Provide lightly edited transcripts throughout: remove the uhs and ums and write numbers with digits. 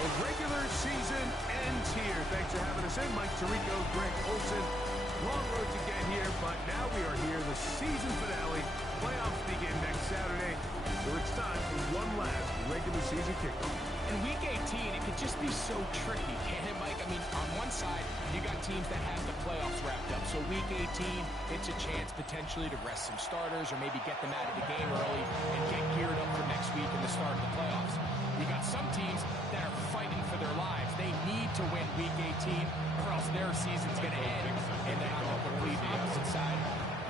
The regular season ends here. Thanks for having us in. Mike Tirico, Greg Olson. Long road to get here, but now we are here. The season finale. Playoffs begin next Saturday. So it's time for one last regular season kickoff. In Week 18, it could just be so tricky, can't it, Mike? I mean, on one side, you got teams that have the playoffs wrapped up. So Week 18, it's a chance potentially to rest some starters or maybe get them out of the game early and get geared up for next week and the start of the playoffs. You got some teams that are fighting for their lives. They need to win Week 18 or else their season's going to end. And then on the complete opposite side,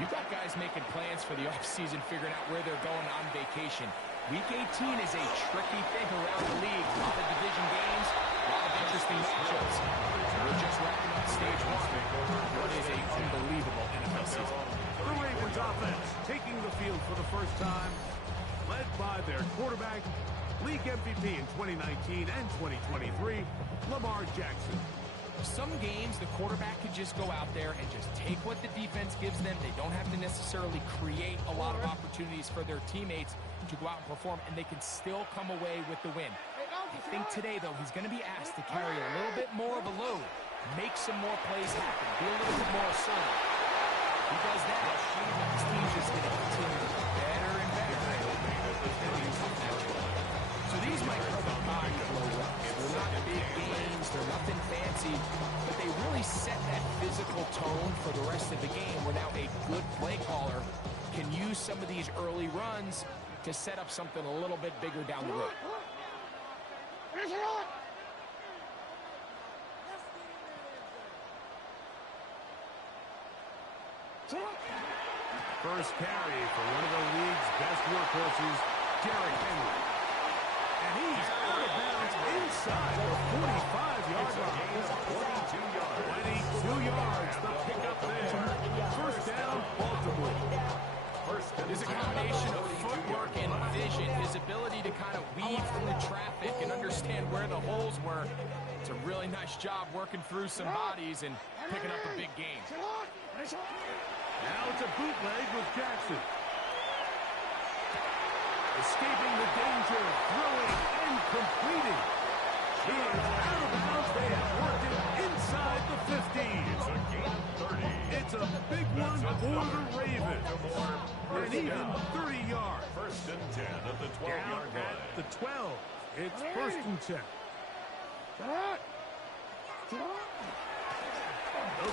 you got guys making plans for the offseason, figuring out where they're going on vacation. Week 18 is a tricky thing around the league. A lot of division games, a lot of interesting matchups. We're just wrapping up stage one. What is an unbelievable NFL season. The Ravens offense taking the field for the first time, led by their quarterback, league MVP in 2019 and 2023, Lamar Jackson. Some games, the quarterback could just go out there and just take what the defense gives them. They don't have to necessarily create a lot of opportunities for their teammates to go out and perform, and they can still come away with the win. I think today, though, he's going to be asked to carry a little bit more of a load, make some more plays happen, be a little bit more assertive. If he does that, his team's just going to continue better and better. So these might come a body blow runs. They're not big games, they're nothing fancy, but they really set that physical tone for the rest of the game where now a good play caller can use some of these early runs to set up something a little bit bigger down the road. First carry for one of the league's best workhorses, Derrick Henry. And he's out of bounds inside the 45-yard line. 22 yards. The pickup there. First down, Baltimore. There's a combination of footwork and vision, his ability to kind of weave through traffic and understand where the holes were. It's a really nice job working through some bodies and picking up a big gain. Now it's a bootleg with Jackson. Escaping the danger, throwing and completing. He is out of bounds. They have worked it inside the 50. It's a gain of 30. It's a big one for the Ravens. And even 30 yards. First and 10 at the 12-yard line. At the 12. It's first and 10. They'll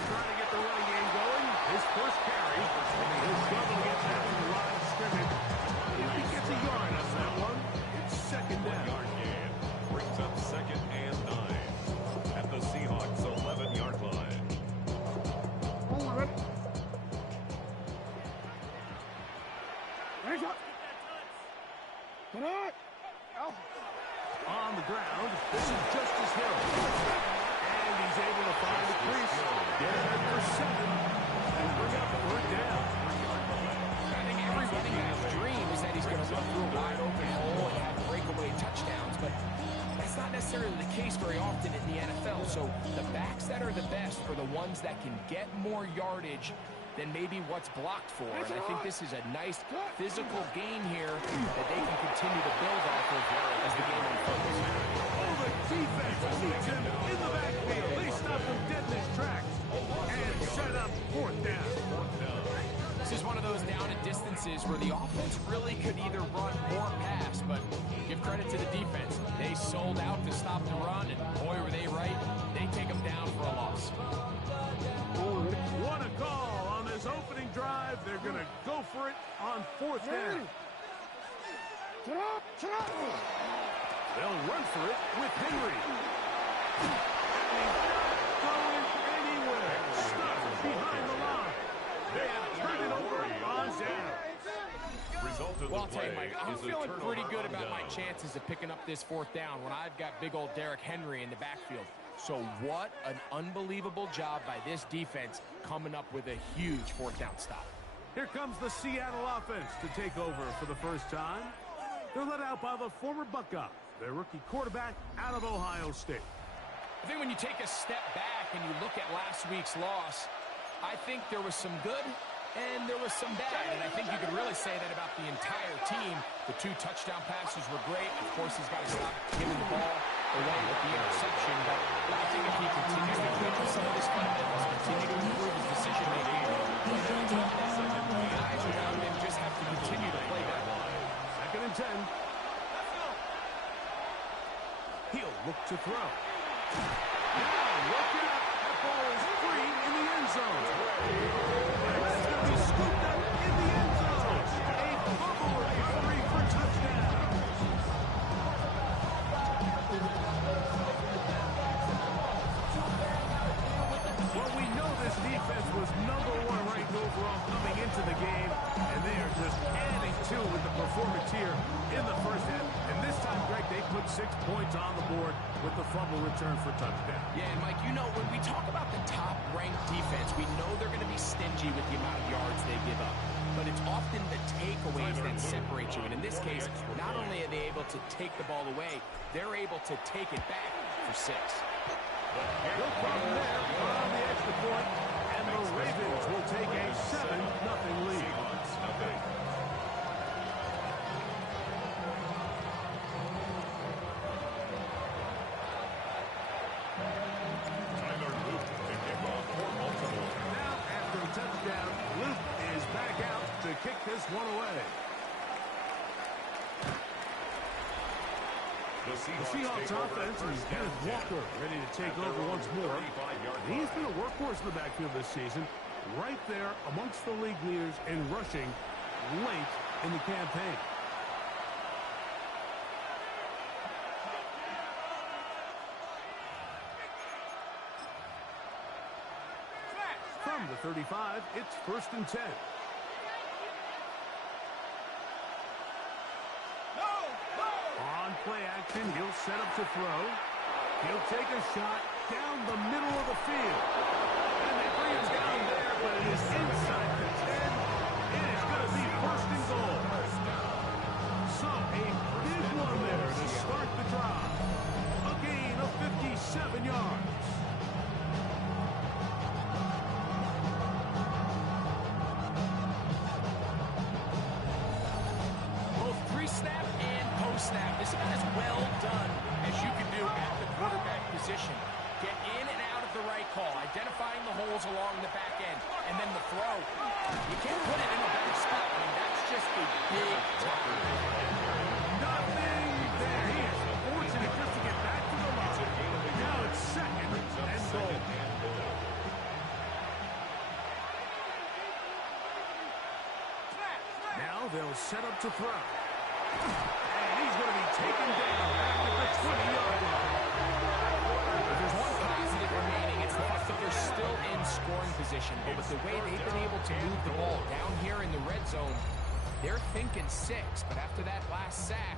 try to get the running game going. His first carry. He'll struggle to get back to the line of scrimmage. If he gets a yard on that one, it's second down. One-yard gain brings up second and 9 at the Seahawks 11-yard line. On the ground, this is Justice Hill. And he's able to find the crease. Get ahead for 7. And bring up a third down. I think every running back's dream is that he's going to run through a wide open hole and have breakaway touchdowns, but that's not necessarily the case very often in the NFL. So the backs that are the best are the ones that can get more yardage than maybe what's blocked for. And I think this is a nice physical gain here that they can continue to build off of as the game unfolds. Oh, the defense meets him in the backfield. They stop him dead in his tracks and set up fourth down. This is one of those down and distances where the offense really could either run or pass, but give credit to the defense. They sold out to stop the run, and boy, were they right. They take them down for a loss. What a call on this opening drive. They're going to go for it on fourth down. They'll run for it with Henry. Going anywhere. Stuck behind the line. They have turned it over on down. Well, I'll tell you, Mike, I'm feeling pretty good about my chances of picking up this fourth down when I've got big old Derrick Henry in the backfield. So what an unbelievable job by this defense coming up with a huge fourth down stop. Here comes the Seattle offense to take over for the first time. They're led out by the former Buckeye, their rookie quarterback out of Ohio State. I think when you take a step back and you look at last week's loss, I think there was some good and there was some bad. And I think you could really say that about the entire team. The 2 touchdown passes were great. Of course, he's got to stop giving the ball away with the interception, but I think if he continues to clean up some of his fundamentals, continue to improve his decision-making, guys around him just have to continue to play that well. 2nd and 10. He'll look to throw. Now, look out. That ball is free in the end zone. That's going to be scooped up in the end zone. A fumble recovery for touchdown. Well, we know this defense was #1 ranked overall coming into the game, and they are just adding to with the performance here in the first half. And this time, Greg, they put 6 points on the board with the fumble return for touchdown. Yeah, and Mike, you know, when we talk about the top-ranked defense, we know they're going to be stingy with the amount of yards they give up. But it's often the takeaways that separate you. And in this case, not only are they able to take the ball away, they're able to take it back for 6. No problem there on the extra point, and the Ravens will take a 7-0 lead. Now, after the touchdown, Luke is back out to kick this one away. The Seahawks offense is Kenneth Walker ready to take over once more. He's been a workhorse in the backfield this season, right there amongst the league leaders in rushing late in the campaign. From the 35, it's 1st and 10. On play action, he'll set up to throw. He'll take a shot down the middle of the field. And they bring him down there, but it is inside the 10. It is going to be 1st and goal. So a big one there to start the drive. A gain of 57 yards. Both pre-snap and post-snap. This is about as well done as you can do at the quarterback position. Get in and out of the right call, identifying the holes along the back end, and then the throw. You can't put it in a better spot. I mean, that's just a big time. Nothing there. He is fortunate just to get back to the line. Now it's 2nd and goal. Now they'll set up to throw. And he's going to be taken down back at the 20-yard line. If there's one positive remaining, it's the fact that they're still in scoring position. But with the way they've been able to move the ball down here in the red zone, they're thinking 6. But after that last sack,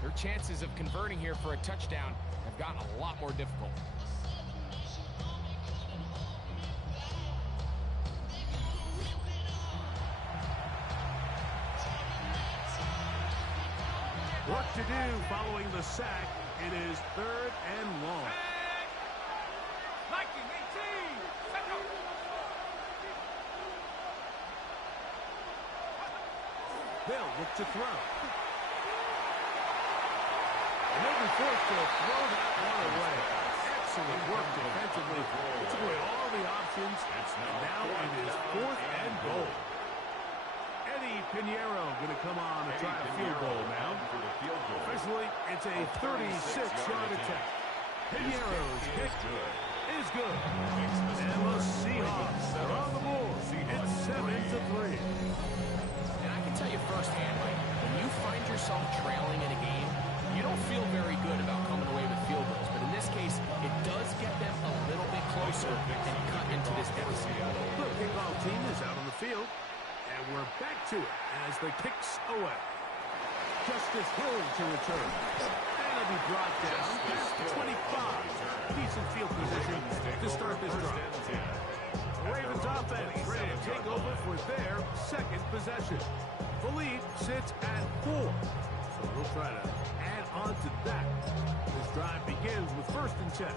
their chances of converting here for a touchdown have gotten a lot more difficult. What to do following the sack? It is 3rd and long. They'll look to throw. And they'll be forced to throw that one away. Excellent work defensively. Took away all the options. And now it is 4th and goal. Eddie Pinheiro going to come on and try a field goal now. Officially, it's a 36-yard attempt. Pinheiro's kick is good. And the Seahawks are on the board. It's 7-3. And I can tell you firsthand, Mike, when you find yourself trailing in a game, you don't feel very good about coming away with field goals. But in this case, it does get them a little bit closer and cut into this deficit. The kickoff team is out on the field. And we're back to it as the kick's away. Justice Hill to return. And it'll be brought down past the 25. Decent field position to start this drive. The Ravens offense ready to take over for their 2nd possession. The lead sits at 4. So we'll try to add on to that. This drive begins with 1st and 10.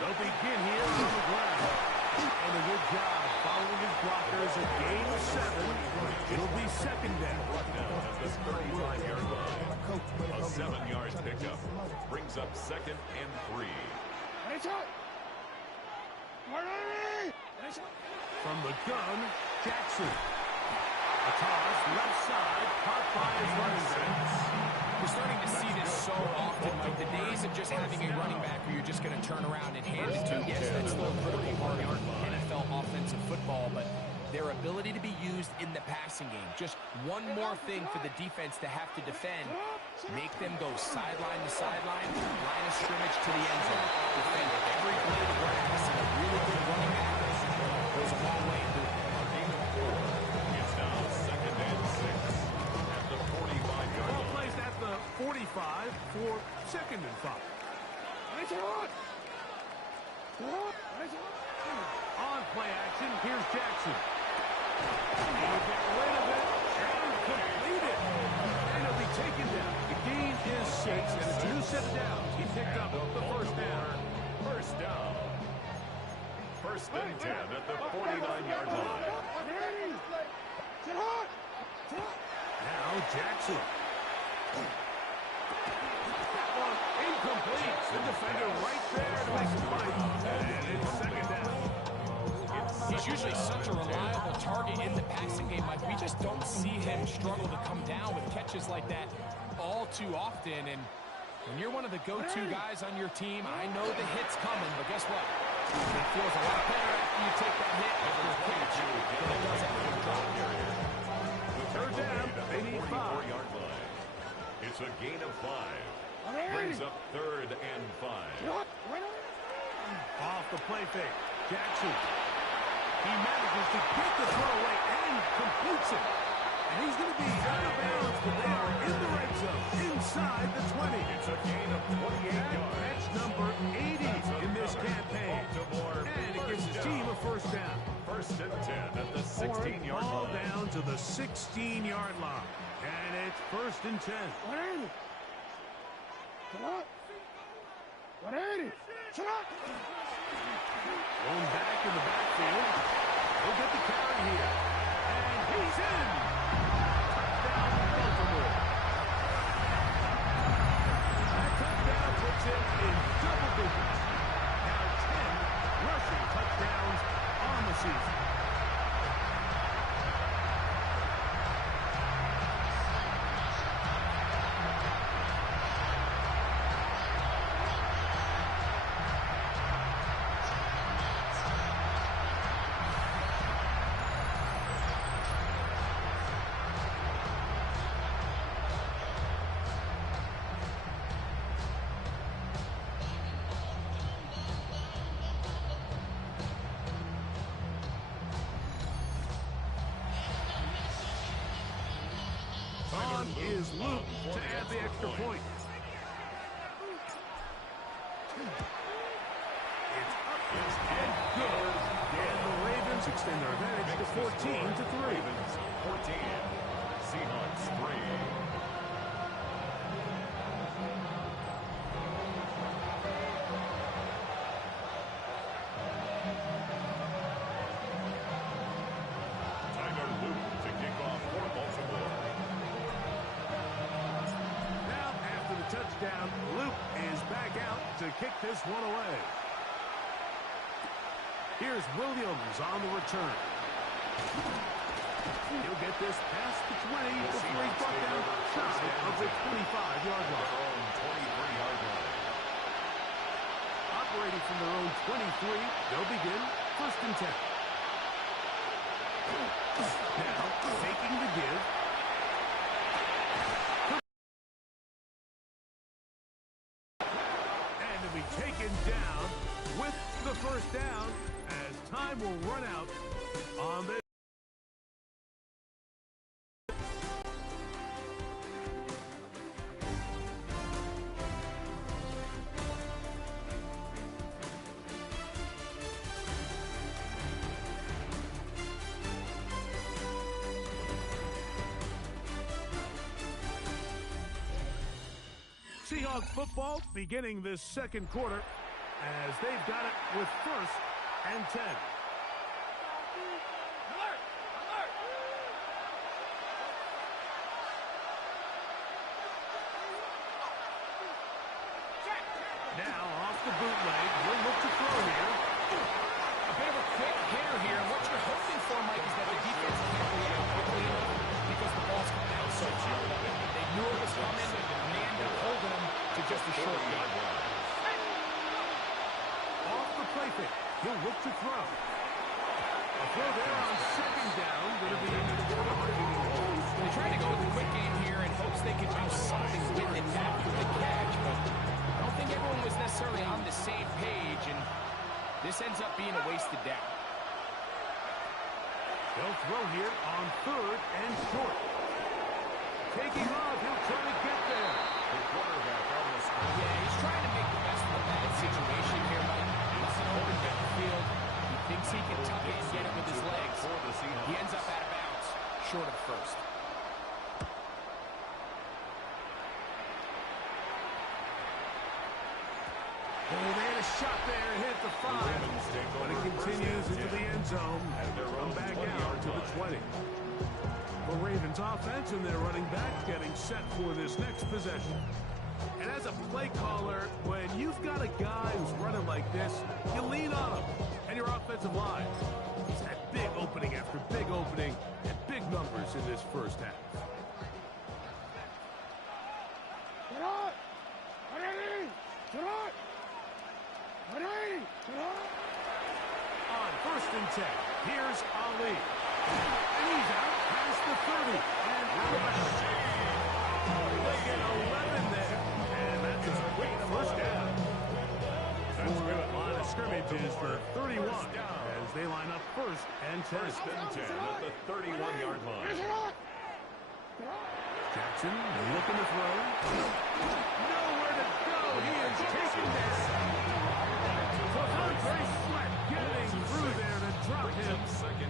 They'll begin here on the ground. And a good job following his blockers. A gain of 7. It'll be second down. At the 35-yard line. A 7-yard pickup brings up second and 3. From the gun, Jackson. A toss, left side, caught by his running backs. We're starting to see this so often, Mike. The days of just having a running back who you're just going to turn around and hand it to. Yes, that's still a critical part of NFL offensive football, but their ability to be used in the passing game. Just one more thing for the defense to have to defend. Make them go sideline to sideline, line of scrimmage to the end zone. Defend every blade of grass, and a really good running back goes a long way in doing it. A gain of 4. It's now second and 6 at the 45-yard Ball line. placed at the 45 for second and 5. On play action, here's Jackson. He'll get rid of it and complete it. And he'll be taken down. The gain is 6, and it's a new set of downs. He picked up the first down. First down. First and 10 at the 49-yard line. Now Jackson. That one incomplete. The defender right there to make the play. And it's second down. He's usually such a reliable target in the passing game. Like, we just don't see him struggle to come down with catches like that all too often. And when you're one of the go-to guys on your team, I know the hit's coming, but guess what? It feels a lot better after you take that hit after a catch than it does after a drop. Third down. They need 5. 44-yard line. It's a gain of 5. Brings up third and 5. Off the play fake. Jackson. He manages to get the throw away and completes it. And he's going to be out of bounds, but they are in the red zone, inside the 20. It's a gain of 28 yards. That's number 80 in this campaign. And it gives his team a first down. First and 10 at the 16-yard Ball line. down to the 16-yard line. And it's first and 10. Going back in the backfield. He'll get the carry here. And he's in. Touchdown, Baltimore. That touchdown puts him in double digits. Now 10 rushing touchdowns on the season. On is Luke to add the extra point. It's up and good. And the Ravens extend their advantage to 14-3. Ravens 14. Seahawks 3. Tyler Luke to kick off for Baltimore. Now, after the touchdown, Luke is back out to kick this one away. Here's Williams on the return. He'll get this past the 20 before he's brought down shy of the 25-yard line. Their own 23-yard line. Operating from their own 23, they'll begin first and 10. Now, faking the give. And to be taken down with the first down as time will run out on this. Seahawks football beginning this second quarter. as they've got it with 1st and 10. Now off the bootleg, we'll look to throw here. A bit of a quick hitter here. And what you're hoping for, Mike, is that the defense can't react quickly enough because the ball's coming out so far. They knew it was coming, and they ended up holding them to just a short gain. Off the play fake, he'll look to throw. A throw there on 2nd down, going to be They tried to go with the quick game here in hopes they could do something with it after the catch, but I don't think everyone was necessarily on the same page, and this ends up being a wasted down. They'll throw here on 3rd and short. Taking off, he'll try to get there. The quarterback on the screen. Yeah, he's trying to make the best of a bad situation here, Mike. Nothing open downfield. He thinks he can tuck it and get it with his legs. He ends up out of bounds, short of 1st. Oh, they had a shot there, hit the 5, but it continues into the end zone. Come back out to the 20. The Ravens offense and their running back getting set for this next possession. And as a play caller, when you've got a guy who's running like this, you lean on him and your offensive line. He's had big opening after big opening and big numbers in this first half. On 1st and 10, here's Ali. And he's out past the 30. And they get 11 there. And that's a quick 1st down. For line of scrimmage is the 31 as they line up 1st and 10. 1st and 10 at the 31-yard line. Jackson looking to throw. Nowhere to go. He is taken down. Getting through there to drop him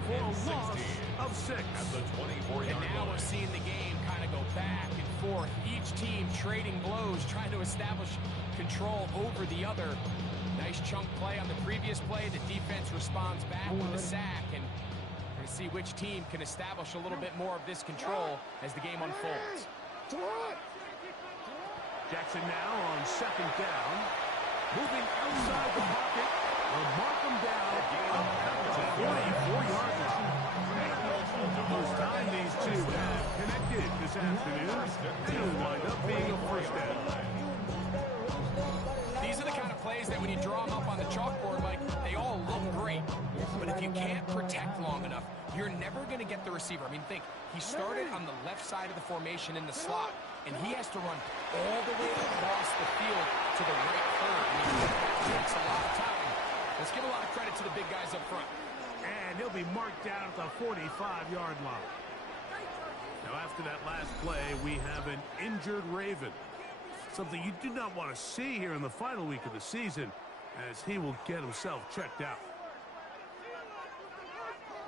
for a loss of 6. At the 24-yard And now line. we're seeing the game kind of go back and forth. Each team trading blows, trying to establish control over the other. Nice chunk play on the previous play. The defense responds back with a sack. And we're going to see which team can establish a little bit more of this control as the game unfolds. Jackson now on 2nd down. Moving outside the pocket. Will mark him down to 44-yard line. First time these two have connected this afternoon. And it'll wind up being a 1st down. These are the kind of plays that when you draw them up on the chalkboard, Mike, they all look great. But if you can't protect long enough, you're never going to get the receiver. I mean, think, he started on the left side of the formation in the slot, and he has to run all the way across the field to the right third. I mean, it takes a lot of time. Let's give a lot of credit to the big guys up front. And he'll be marked down at the 45-yard line. Now, after that last play, we have an injured Raven. Something you do not want to see here in the final week of the season, as he will get himself checked out.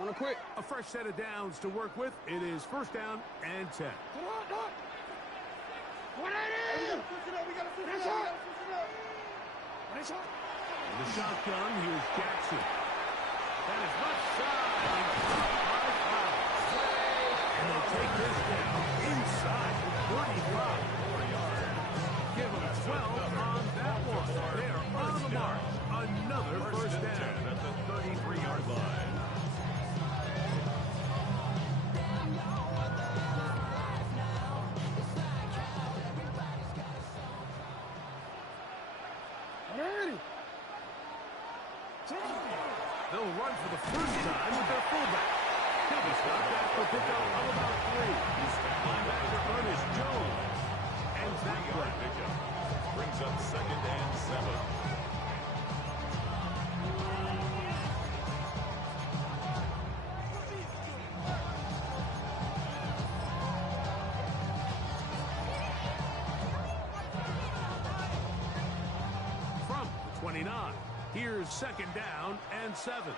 On a quick. A fresh set of downs to work with. It is 1st down and 10. In the shotgun, here's Jackson. That is left side. And they take this down inside the 35. Give them 12 on that one. They are on the mark. Another 1st down at the 33-yard line. They'll run for the first time with their fullback. He'll be stopped after pickup of about 3. Linebacker Ernest Jones ends that play. Pickup brings up 2nd and 7. From the 29. Here's 2nd down and 7.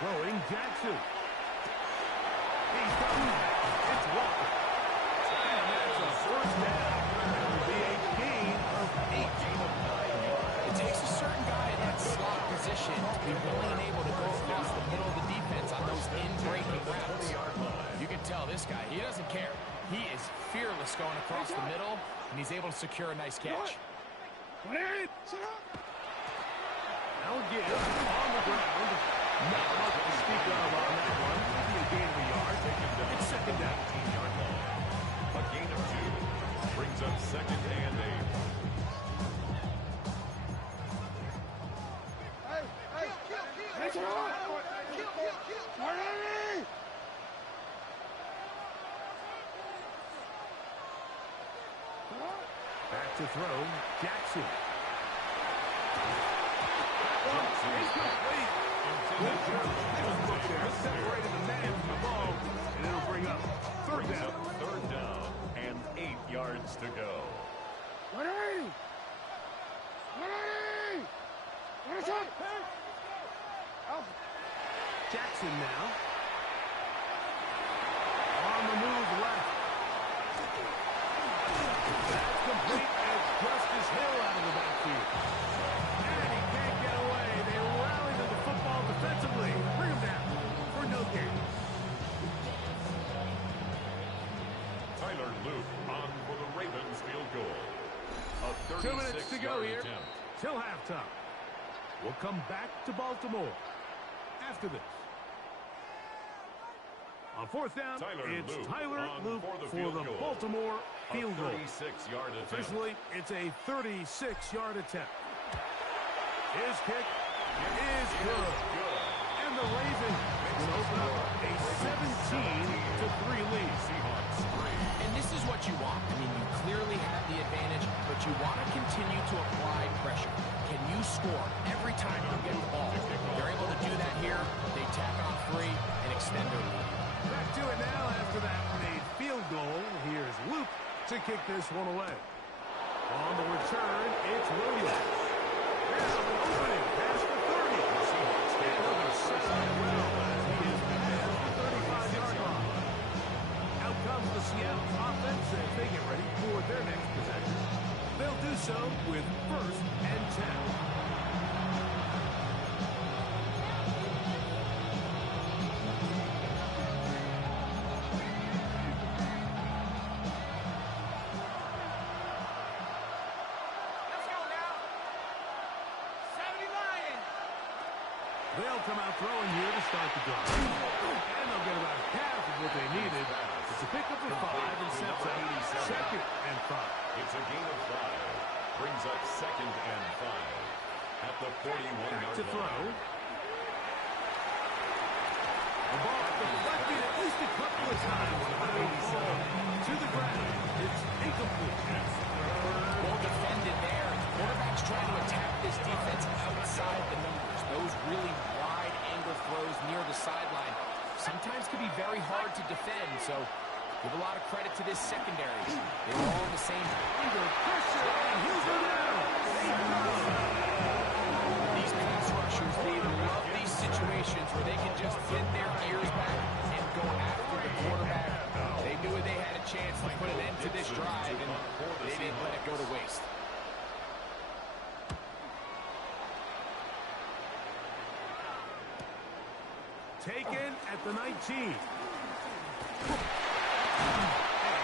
Throwing Jackson. He's done. It's walked. And that's a 1st down. pass going across the middle, and he's able to secure a nice catch. Now again, on the ground. Not much to speak of on that one. Maybe a gain of a yard. It's second down. 18-yard line. A gain of 2 brings up second and 8. Back to throw, Jackson. Separated the man from the ball, and it'll bring up third down. Third down and 8 yards to go. Jackson now. On the move left. That's complete as Justice Hill out of the backfield. And he can't get away. They rally to the football defensively. Bring him down for no gain. Tyler Luke on for the Ravens field goal. A 2 minutes to go here attempt. till halftime. We'll come back to Baltimore after this. On fourth down, it's Tyler Luke for the Baltimore field goal. 36-yard attempt. Officially, it's a 36-yard attempt. His kick is good. And the Ravens will open up a 17-3 lead. Seahawks 3. And this is what you want. I mean, you clearly have the advantage, but you want to continue to apply pressure. Can you score every time you get the ball? They're able to do that here. They tack on 3 and extend their lead. Back to it now after that made field goal. Here's Luke to kick this one away. On the return, it's Williams. There's an opening past the 30. The Seahawks get another set well as he is past the 35-yard line. Out comes the Seattle offense as they get ready for their next possession. They'll do so with 1st and 10. They'll come out throwing here to start the drive. And they'll get about half of what they needed. It's a pickup of 5 and sets up 2nd and 5. It's a gain of 5. Brings up 2nd and 5. At the 41-yard line. To throw. The ball deflected at least a couple of times. To the ground. It's incomplete. Well defended there. The quarterback's trying to attack this defense outside the numbers. Those really wide angle throws near the sideline sometimes can be very hard to defend, so give a lot of credit to this secondary. They were all in the same under pressure, and he'll go down. These pass rushers, they love these situations where they can just get their ears back and go after the quarterback. They knew they had a chance to put an end to this drive, and they didn't let it go to waste. Taken at the 19. And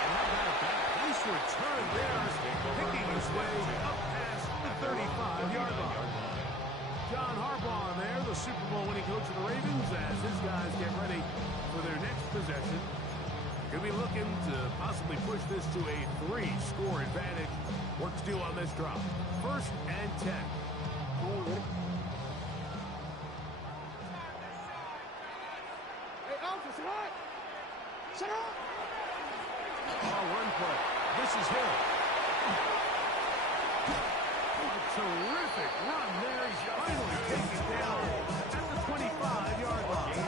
how about that? Nice return there, picking his way up past the 35-yard line. John Harbaugh there, the Super Bowl winning coach of the Ravens, as his guys get ready for their next possession. Could be looking to possibly push this to a 3-score advantage. Work to do on this drop. 1st and 10. Run play. This is Hill. A terrific run there. He's finally taken down at the 25-yard line.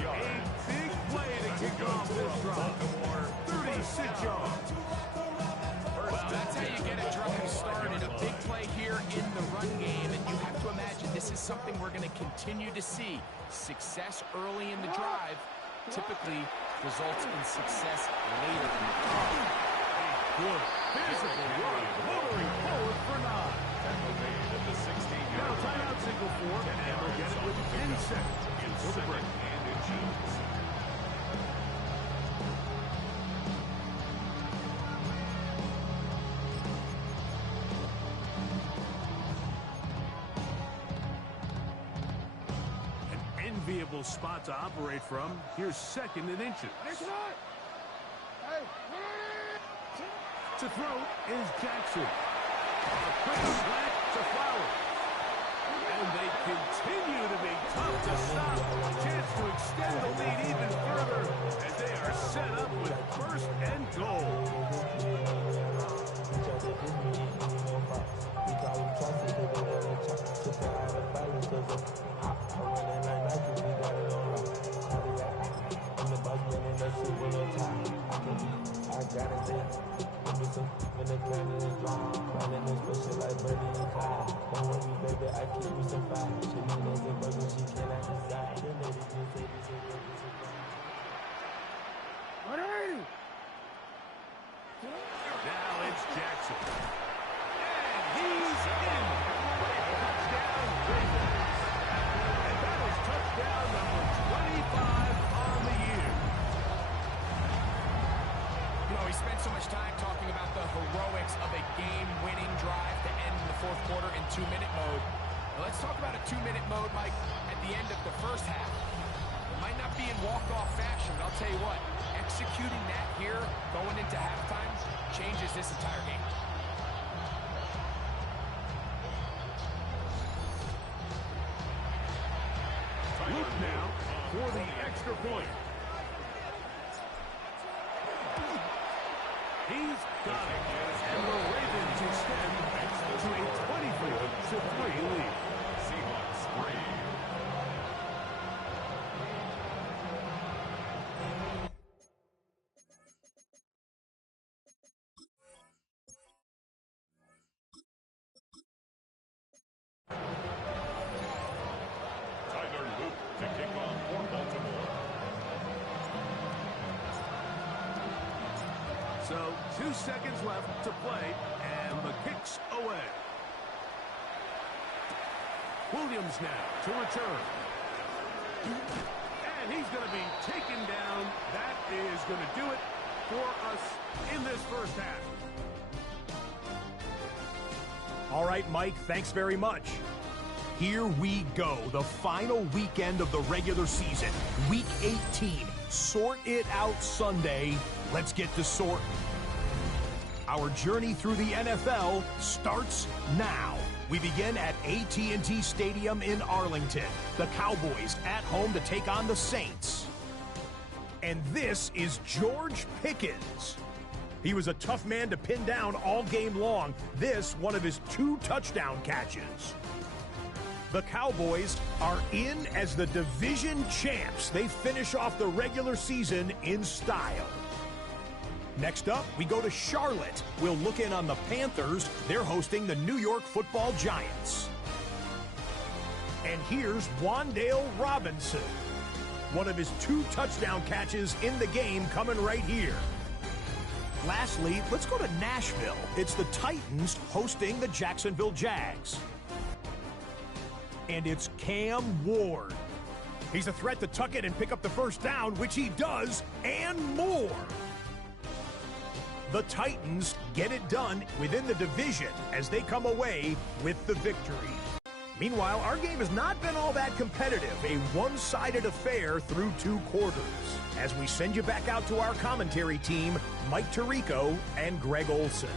A big play to kick off this drive. 36 yards. Well, that's how you get a drive started. A big play here in the run game, and you have to imagine this is something we're going to continue to see. Success early in the drive typically results in success later in the drive. Good physical run, motoring forward for 9. At the 16-yard Now timeout signal for, and we'll get it with 10 seconds until the break. And inches. enviable spot to operate from. Here's second and inches. To throw is Jackson. A quick slant to Flowers. And they continue to be tough to stop. A chance to extend the lead even further as they are set up with first and goal. Now it's Jackson. And he's in. Touchdown, Ravens. And that is touchdown number 25 on the year. You know, we spent so much time talking about the heroics of a game-winning drive to end in the fourth quarter in 2-minute mode. Now let's talk about a 2-minute mode, Mike, at the end of the first half. It might not be in walk-off fashion, but I'll tell you what, executing that here, going into halftime, changes this entire game. Luke now for the extra point. He's got it. And the Ravens extend to a 24-3 lead. Seahawks 3. Tyler Luke to kick off for Baltimore. So 2 seconds left to play, and the kick's away. Williams now to return. And he's going to be taken down. That is going to do it for us in this first half. All right, Mike, thanks very much. Here we go, the final weekend of the regular season. Week 18, Sort It Out Sunday. Let's get to sorting. Our journey through the NFL starts now. We begin at AT&T Stadium in Arlington. The Cowboys at home to take on the Saints. And this is George Pickens. He was a tough man to pin down all game long. This, one of his 2 touchdown catches. The Cowboys are in as the division champs. They finish off the regular season in style. Next up, we go to Charlotte. We'll look in on the Panthers. They're hosting the New York Football Giants. And here's Wan'Dale Robinson. One of his 2 touchdown catches in the game coming right here. Lastly, let's go to Nashville. It's the Titans hosting the Jacksonville Jags. And it's Cam Ward. He's a threat to tuck it and pick up the first down, which he does, and more. The Titans get it done within the division as they come away with the victory. Meanwhile, our game has not been all that competitive, a one-sided affair through 2 quarters. As we send you back out to our commentary team, Mike Tirico and Greg Olson.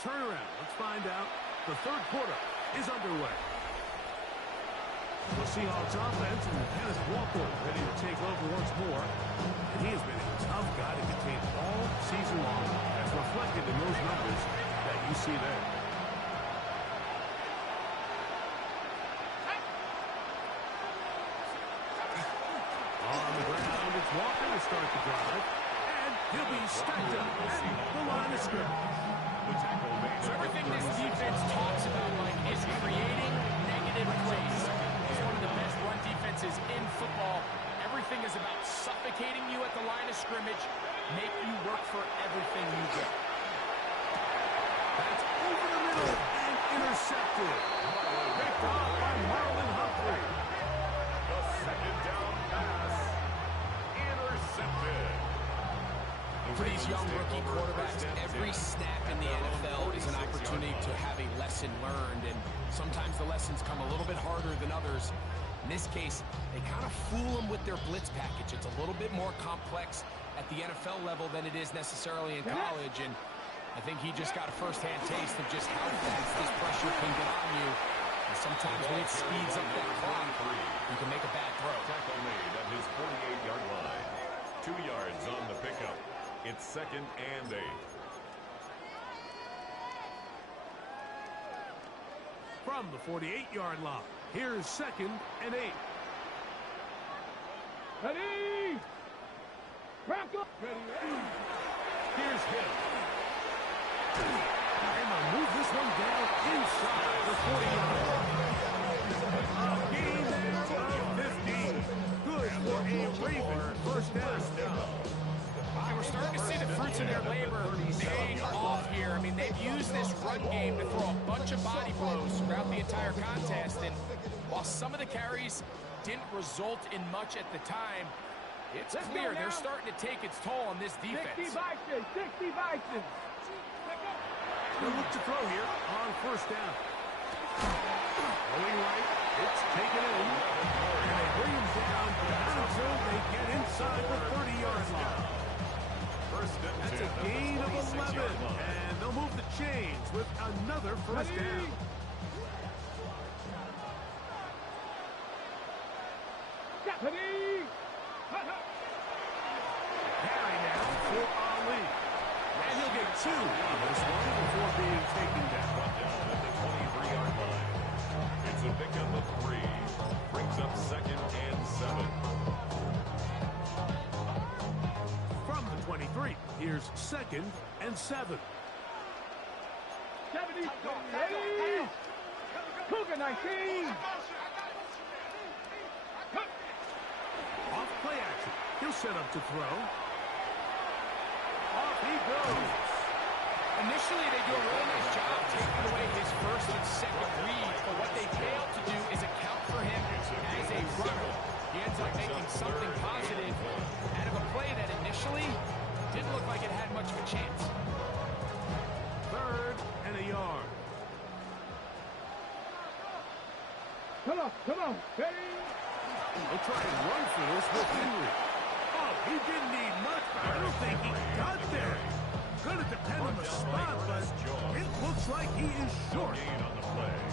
Turnaround. Let's find out. The third quarter is underway. The Seahawks offense and Kenneth Walker ready to take over once more. And he has been a tough guy to contain all season long, as reflected in those numbers that you see there. On the ground, it's Walker to start the drive. And he'll be stacked up at the line of scrimmage. The tackle made. So everything this defense talks about, Mike, is creating negative plays. It's one of the best run defenses in football. Everything is about suffocating you at the line of scrimmage, make you work for everything you get. That's over the middle and intercepted. Picked off by Marlon Humphrey. The second down pass. Intercepted. For these young rookie quarterbacks, every snap in the NFL is an opportunity to have a lesson learned, and sometimes the lessons come a little bit harder than others. In this case, they kind of fool them with their blitz package. It's a little bit more complex at the NFL level than it is necessarily in college, and I think he just got a first-hand taste of just how fast this pressure can get on you. And sometimes when it speeds up that clock, you can make a bad throw. Tackle made at his 48-yard line. 2 yards on the pickup. It's 2nd and 8. From the 48-yard line, here's 2nd and 8. Ready! Back up! Ready! Here's Hill. And they'll move this one down inside the 40-yard. A gain there of 15. Good for a Raven first down. And we're starting to see the fruits of their labor paying off here. I mean, they've used this run game to throw a bunch of body blows throughout the entire contest. And while some of the carries didn't result in much at the time, it's clear they're starting to take its toll on this defense. 60 Vikings. They'll look to throw here on first down. Going right, it's taken in. And they bring him down until they get inside the 30-yard line. That's a gain of 11, and they'll move the chains with another first down. Carry now for Ali. And he'll get 2 on this one before being taken down. At the 23-yard line. It's a pickup of 3. Brings up 2nd and 7. From the 23, here's 2nd and 7. 70, ready! Cougar 19! Off play action. He'll set up to throw. Off he goes. Initially, they do a really nice job taking away his first and second read, but what they fail to do is account for him as a runner. He ends up making something positive out of a play that initially didn't look like it had much of a chance. 3rd and a yard. Come on, ready? They'll try and run for this with Henry. Oh, he didn't need much, but I don't think he got there. Gonna depend on the spot, but it looks like he is short.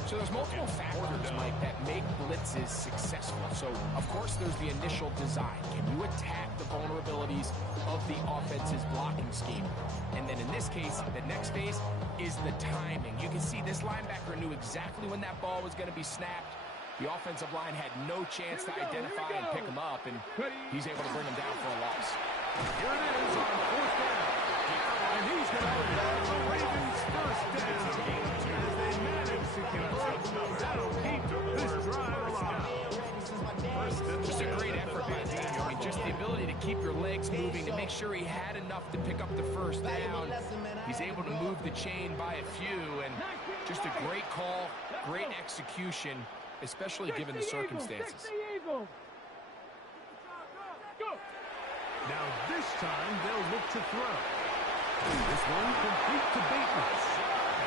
So there's multiple factors, Mike, that make blitzes successful. So, of course, there's the initial design. Can you attack the vulnerabilities of the offense's blocking scheme? And then in this case, the next phase is the timing. You can see this linebacker knew exactly when that ball was going to be snapped. The offensive line had no chance to identify and pick him up, and he's able to bring him down for a loss. Here it is on 4th down. And he's going to bring down the Ravens' first down as they manage to convert. That'll keep this drive alive. Just a great effort by Zach. I mean, just the ability to keep your legs moving, to make sure he had enough to pick up the first down. He's able to move the chain by a few, and just a great call, great execution, especially given the circumstances. Now this time they'll look to throw. This one complete to Bateman.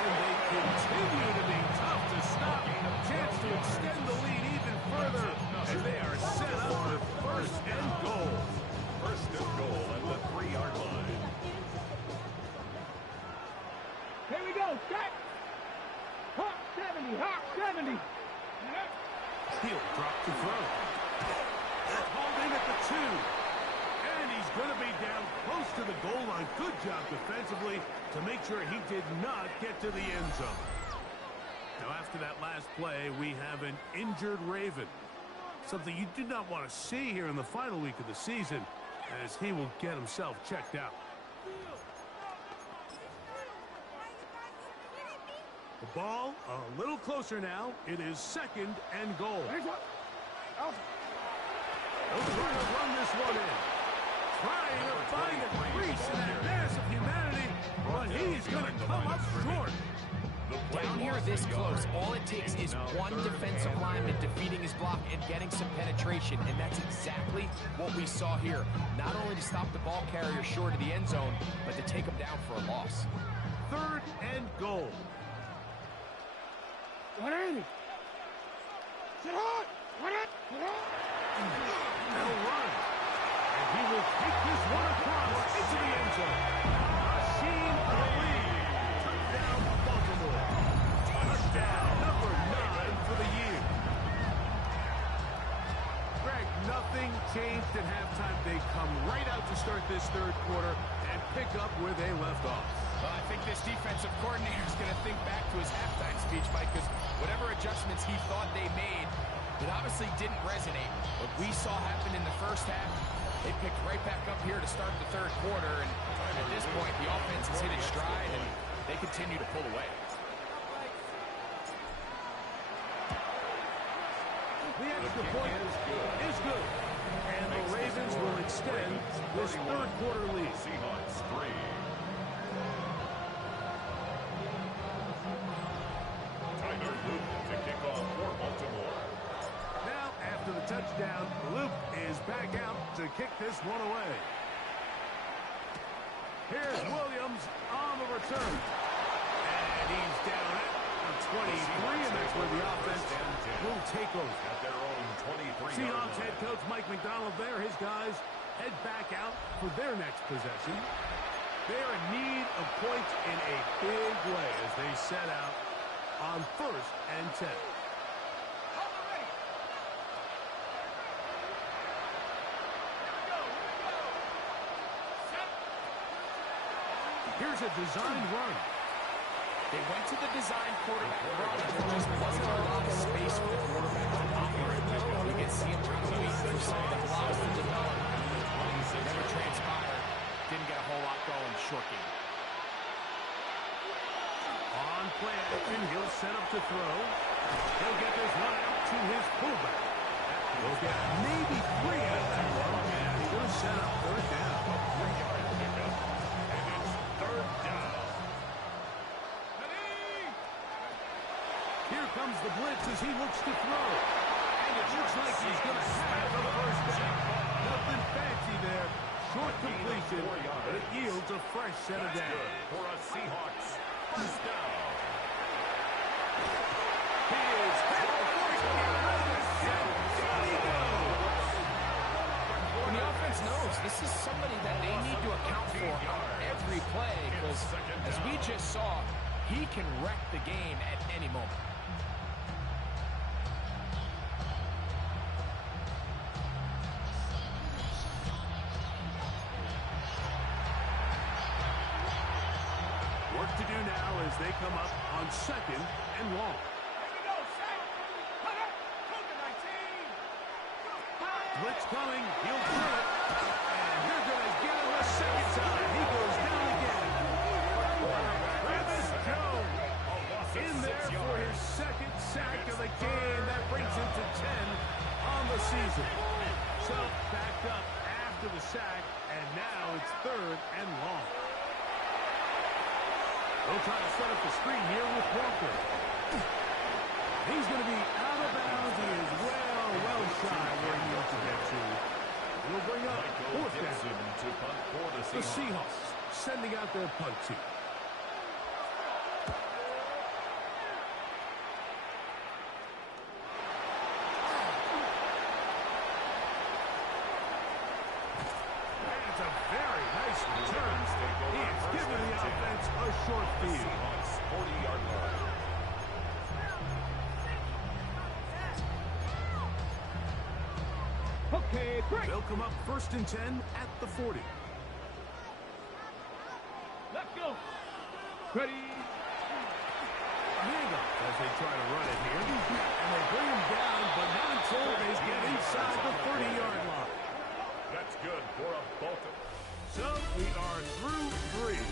And they continue to be tough to stop. Chance to extend the lead even further as they are set up for 1st and goal. 1st and goal at the 3-yard line. Here we go, set. Hawk 70, Hawk 70. He'll drop to throw. That's holding at the 2. And he's going to be down close to the goal line. Good job defensively to make sure he did not get to the end zone. Now, after that last play, we have an injured Raven. Something you do not want to see here in the final week of the season, as he will get himself checked out. The ball a little closer now. It is 2nd and goal. They'll try to run this one in. Trying to find a crease in that mass of humanity, but he's going to come up short. Down here this close, all it takes is one defensive lineman defeating his block and getting some penetration, and that's exactly what we saw here. Not only to stop the ball carrier short of the end zone, but to take him down for a loss. 3rd and goal. What is it? Sit hard! What is it? They'll run. And he will take this one across into the end zone. Machine of the lead. Touchdown, Baltimore. Touchdown, number 9 for the year. Greg, nothing changed at halftime. They come right out to start this 3rd quarter and pick up where they left off. Well, I think this defensive coordinator is going to think back to his halftime speech, Mike, because whatever adjustments he thought they made, it obviously didn't resonate. What we saw happen in the first half, they picked right back up here to start the 3rd quarter, and at this point, the offense has hit its stride, and they continue to pull away. The extra point is good. And the Ravens will extend this 3rd quarter lead. Seahawks 3. Tyler Luke to kick off for Baltimore. Now, after the touchdown, Luke is back out to kick this one away. Here's Williams on the return. And he's down at the 23, and that's where the offense will take over. At their own 23-yard Seahawks line. head coach Mike McDonald there. His guys head back out for their next possession. They're in need of points in a big way as they set out on 1st and 10. Here's a design run. They went to the design quarterback run, and there just wasn't a lot of space for the quarterback to operate. You can see him trying to wait for some of the blocks to develop. Never transpired. Didn't get a whole lot going. Short game. On play action, he'll set up to throw. He'll get this one out to his fullback. He'll get maybe 3 out of that one, and he'll set up 3rd down. 3-yard pickup. And it's 3rd down. Here comes the blitz as he looks to throw. And it looks like he's going to have a 1st down. Nothing fancy there. Short completion, but it yields a fresh set of That's downs. good for a Seahawks 1st down. He is hit. Down he goes. And the offense knows this is somebody that they need to account for on every play, because as we just saw, he can wreck the game at any moment. Work to do now as they come up on 2nd and long. Blitz coming, he'll throw it, and they're going to get him a 2nd time. He goes down again. Travis Jones in there for his 2nd sack of the game. That brings him to 10 on the season. So backed up after the sack, and now it's 3rd and long. They'll try to set up the screen here with Walker. He's going to be out of bounds. He is well shy where he needs to get to. We'll bring up 4th down. To punt for the The Seahawks sending out their punt team. That's a very nice return. He is giving the offense a short field. Seahawks 40-yard line. Okay, break. They'll come up 1st and 10 at the 40. Let's go. Ready. A handoff as they try to run it here. And they bring him down, but not until they get inside the 30-yard line. That's good for a Baltimore. So we are through 3.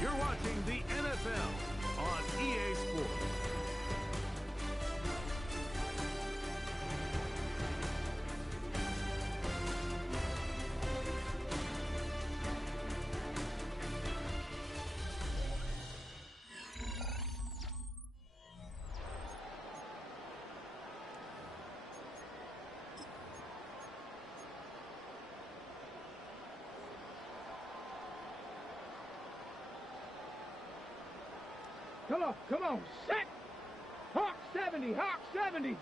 You're watching the NFL on EA Sports. Come on, set! Hawk 70, Hawk 70!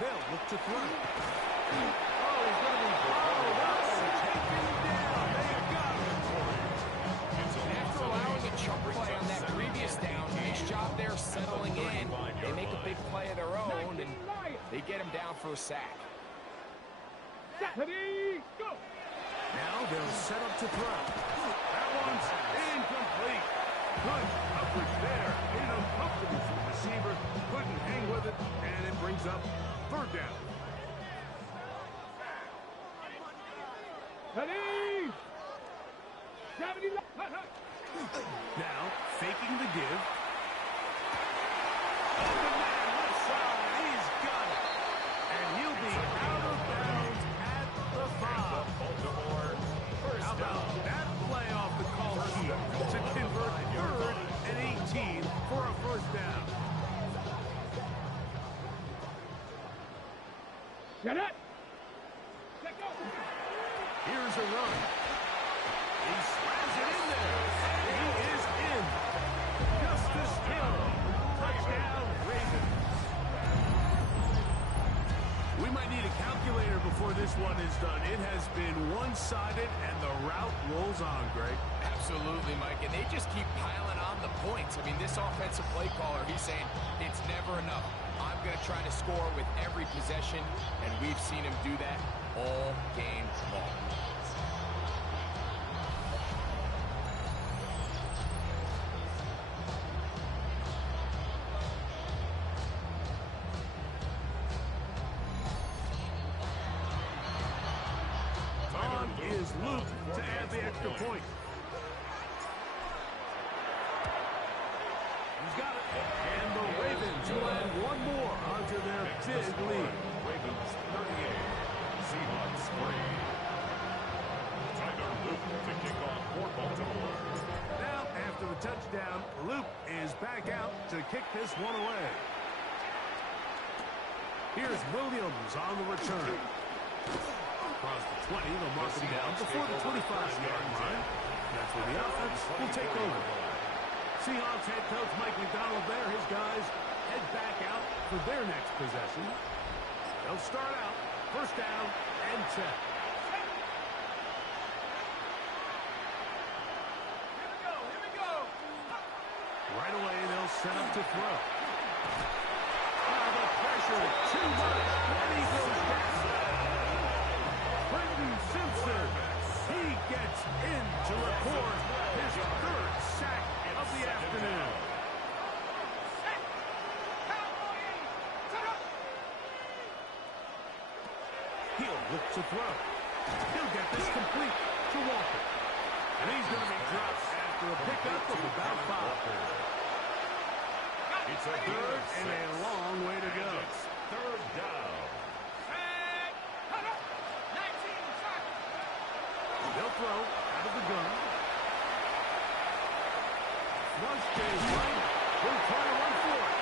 They'll look to throw. Oh, he's going to be followed up and taken down. They got him. After allowing a chunk play on that previous down, nice job there settling in. They make a big play of their own, and they get him down for a sack. Ready, go! Now they'll set up to throw. That one's incomplete. Good coverage there. Made it uncomfortable for the receiver. Couldn't hang with it, and it brings up third down. Ready! 70. Now, faking the give. Open man, left side. He's got it. And he'll be out of bounds at the 5. How about that play off the call sheet to convert 3rd and 18 for a first down? Set it! Set go! Here's a run. He slams it in there. He is in. Justice Hill. Touchdown, Ravens. We might need a calculator before this one is done. It has been one-sided, and the route rolls on, Greg. Absolutely, Mike, and they just keep piling on the points. I mean, this offensive play caller, he's saying it's never enough. I'm going to try to score with every possession, and we've seen him do that all game long. Is Luke to add the extra point. He's got it. And the Ravens will add one more onto their big lead. Ravens 38, Seahawks 3. Tyler Luke to kick off for Baltimore. Now, after the touchdown, Luke is back out to kick this one away. Here's Williams on the return. Across the 20, they'll mark him down before the 25-yard line. That's where the offense will take over. Seahawks head coach Mike McDonald there. His guys head back out for their next possession. They'll start out first down and 10. Here we go! Right away, they'll set up to throw. Now the pressure, too much, and he goes down. Brendan Simpson, he gets in to record his 3rd sack of the afternoon. He'll look to throw. He'll get this complete to Walker. And he's going to be dropped after a pickup of about 5. It's a 3rd and a long way to go. 3rd down. They'll throw out of the gun. Flush to his right. He'll try to run for it.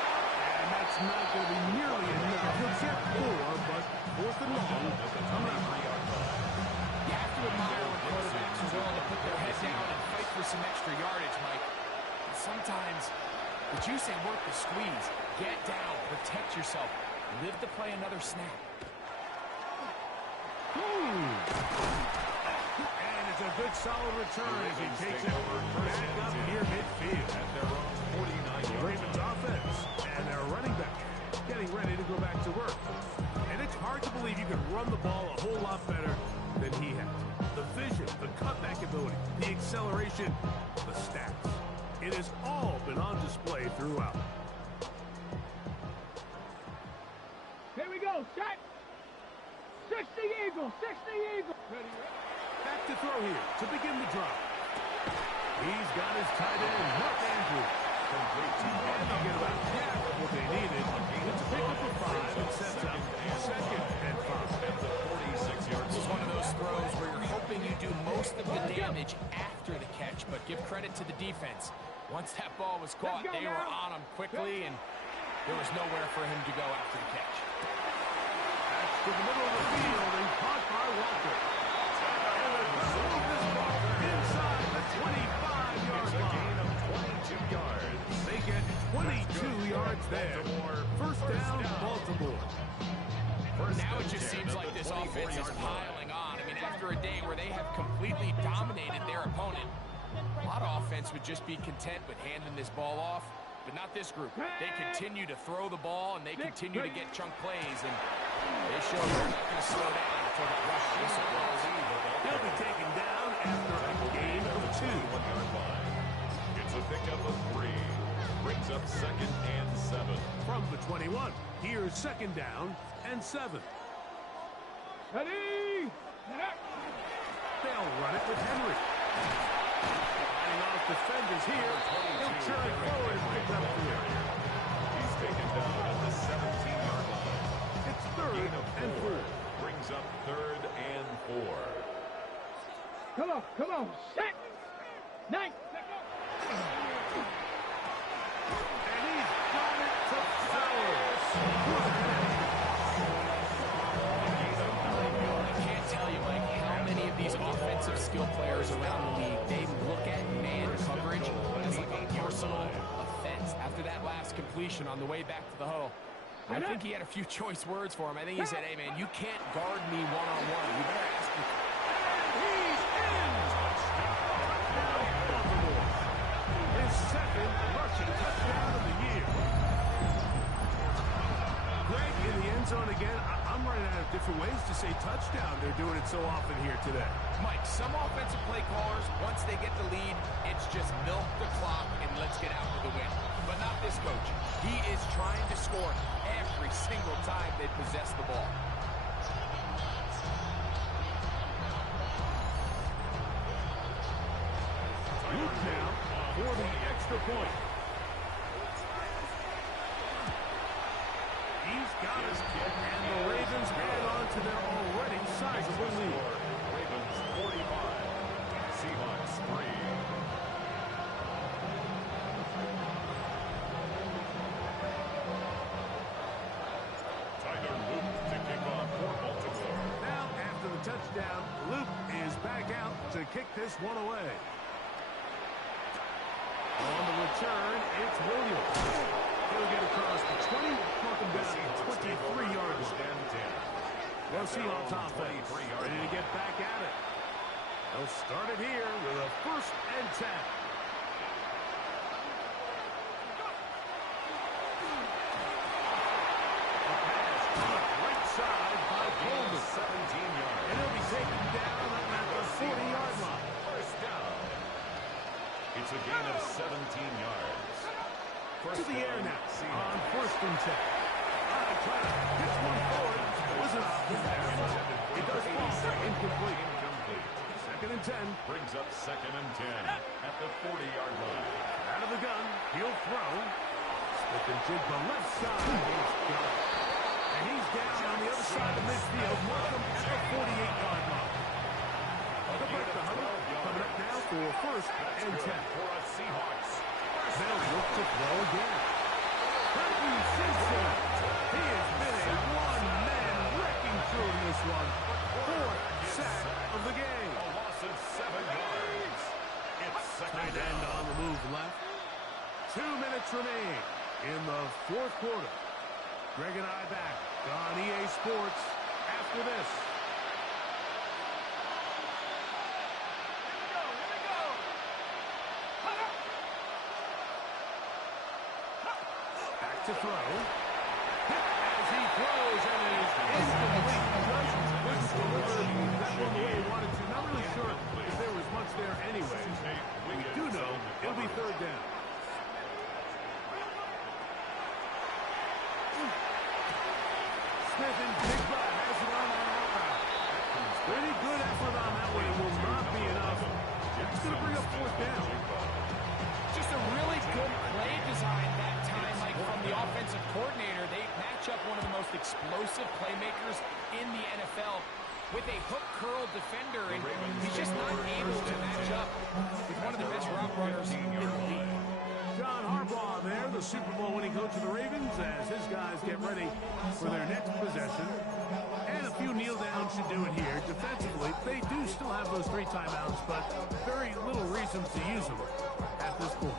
And that's not going to be nearly enough. He'll get 4, but 4th and long. Coming up. You have to admire when quarterbacks are willing to put their head down and fight for some extra yardage, Mike. And sometimes, but you say work the squeeze. Get down, protect yourself, live to play another snap. And it's a good solid return as he takes it back up near midfield. At their own 49 Ravens offense and their running back getting ready to go back to work. And it's hard to believe you can run the ball a whole lot better than he has. The vision, the cutback ability, the acceleration, the stats. It has all been on display throughout. Here we go, set! 60 Eagles, 60 Eagles! Ready, ready? Back to throw here to begin the drive. He's got his tight end, Mark Andrews. And they'll get about half of what they needed. It's a pickup of 5 and sets up second and 5. This is one of those throws where you're hoping you do most of the damage after the catch, but give credit to the defense. Once that ball was caught, they were on him quickly, and there was nowhere for him to go after the catch. That's to the middle of the field and caught by Walker. And they're going to move this ball inside the 25-yard line. 22 yards. They get 22 yards there. First down, Baltimore. Now it just seems like this offense is piling on. I mean, after a day where they have completely dominated their opponent, a lot of offense would just be content with handing this ball off, but not this group. They continue to throw the ball, and they continue to get chunk plays, and they show they're not going to slow down until that rush whistle blows. He'll be taken down after a gain of 2. 1-yard line. It's a pickup of 3. Brings up second and 7. From the 21, here's second down and 7. Ready? They'll run it with Henry. Fighting off defenders here. He'll turn forward and pick up 3. He's taken down at the 17-yard line. It's third and 4. Brings up third and 4. Come on. Set. 9. And he's got it to Flowers. I can't tell you, Mike, how many of these offensive skill players around the league, they look at man coverage as like a personal offense. After that last completion on the way back to the huddle, I think he had a few choice words for him. I think he said, hey, man, you can't guard me one-on-one. You better ask me. He's in! Touchdown, Baltimore. His second rushing touchdown of the year. Greg in the end zone again. I'm running out of different ways to say touchdown. They're doing it so often here today. Mike, some offensive play callers, once they get the lead, it's just milk the clock and let's get out with the win. But not this coach. He is trying to score every single time they possess the ball. Luke now for the extra point. He's got his kick, and the Ravens add on to their already sizable lead. Ravens 45. Seahawks 3. Tyler Luke to kick off for Baltimore. Now, after the touchdown, Luke is back out to kick this one away. On the return, it's Williams. He'll get across the 20, knock him down to 23-yard line. Well, Seahawks offense ready to get back at it. They'll start it here with a 1st and 10. A pass caught right side by Coleman. 17 yards. And he'll be taken down at the 40-yard line. First down. It's a gain of 17 yards. To the air now on 1st and 10. Hits one forward. Listen up. It does fall. Incomplete. Second and 10. Brings up second and 10 at the 40-yard line. Out of the gun. He'll throw. Smith and Jigba left side. He's got it. And he's down on the other side of midfield. Markham at the 48-yard line. They'll break the huddle. Coming up now for 1st and 10. For a Seahawks. They'll look to throw again. Frankie Simpson. He has been a one-man wrecking crew in this one. 4th sack of the game. A loss of 7 yards. It's second Tight end down. on the move left. 2 minutes remain in the 4th quarter. Greg and I back on EA Sports after this. Back to throw. Hit as he throws and it is incomplete. Just couldn't deliver that one the way he wanted to. Not really sure if there was much there anyway. We do know it'll be 3rd down. Smith and Jigba has it on that route. Pretty good effort on that one. It will not be enough. It's going to bring up 4th down. playmakers in the NFL with a hook curl defender, and he's just not able to match up with one of the best route runners in the league. John Harbaugh there, the Super Bowl winning coach of the Ravens, as his guys get ready for their next possession. And a few kneel downs should do it here. Defensively, they do still have those 3 timeouts, but very little reason to use them at this point.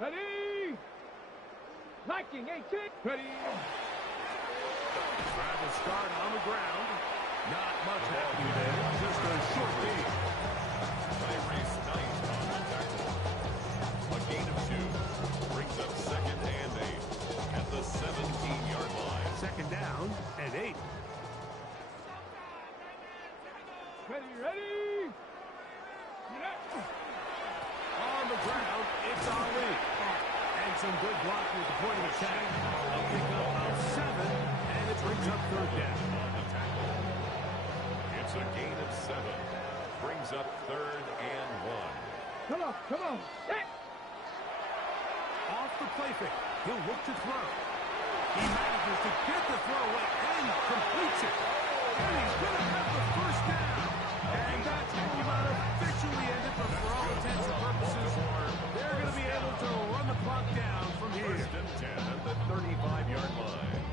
Ready? Liking 18. Ready? Travis start on the ground. Not much happening there. Just a short gain. Tyrese Knight on the tackle. A gain of 2. Brings up second and 8 at the 17-yard line. Second down and 8. Ready? On the ground, it's Ali. And some good blocking at the point of attack. A pickup of 7, and it brings up third down. On the tackle. It's a gain of 7. Brings up third and 1. Come on. Hey. Off the play fake. He'll look to throw. He manages to get the throw away and completes it. And he's going to have the first down. And that's how he might officially end it, but for all intents and purposes, they're going to be able to run the clock down from here. First and 10 at the 35-yard line.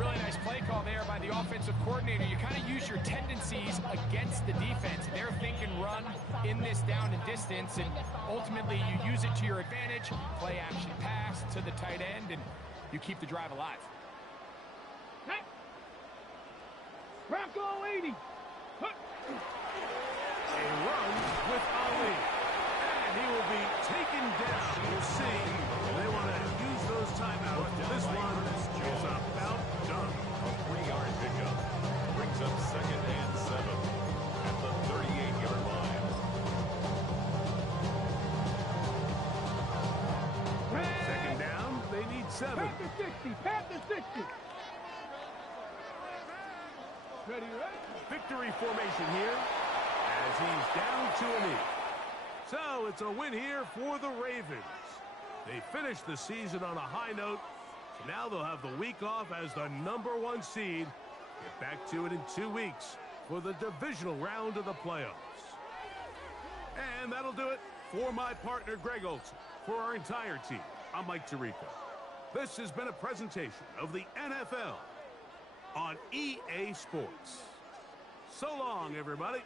Really nice play call there by the offensive coordinator. You kind of use your tendencies against the defense. They're thinking run in this down and distance, and ultimately you use it to your advantage. Play action pass to the tight end, and you keep the drive alive. Hey. Bronco 80. A run with Ali. And he will be taken down. We'll see. They want to use those timeouts. This one is about done. A 3-yard pickup. Brings up second and 7 at the 38-yard line. Second down, they need 7. Panther 60. Ready? Victory formation here as he's down to a knee. So it's a win here for the Ravens. They finished the season on a high note. So now they'll have the week off as the #1 seed. Get back to it in 2 weeks for the divisional round of the playoffs. And that'll do it for my partner, Greg Olson. For our entire team, I'm Mike Tirico. This has been a presentation of the NFL on EA Sports. So long, everybody.